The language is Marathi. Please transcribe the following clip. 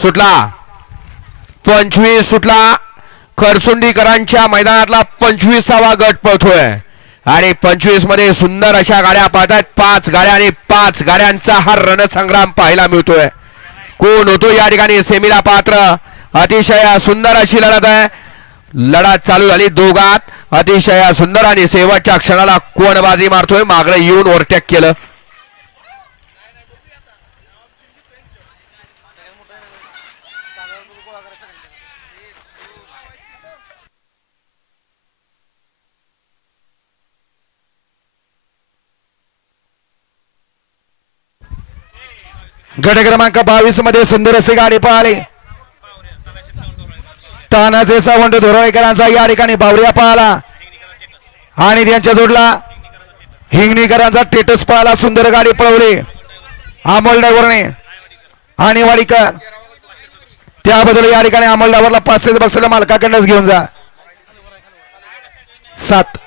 सुटला. पंचवीस सुटला. खरसुंडीकरांच्या मैदानातला पंचवीसावा गट पळतोय. आणि पंचवीसमध्ये सुंदर अशा गाड्या पाहतात. पाच गाड्या आणि पाच गाड्यांचा हा रणसंग्राम पाहायला मिळतोय. कोण होतो या ठिकाणी? सेमीला पात्र. अतिशय सुंदर अशी लढत आहे. लढत चालू झाली दोघात. अतिशय सुंदर आणि शेवटच्या क्षणाला कोण बाजी मारतोय? मागणं येऊन ओव्हरटेक केलं. गट क्रमांक बावीसमध्ये सुंदर असे गाडी पळाली तानाचे सावंत धोरळेकरांचा या ठिकाणी बावरिया पाहला. आणि त्यांच्या जोडला. हिंगणीकरांचा टेटस पाहला. सुंदर गाडी पळवली. अमोल ड्रायव्हरने आणि वाडीकर त्याबद्दल या ठिकाणी अमोल पाचशे बक्षीला मालकाकडनंच घेऊन जा. सात.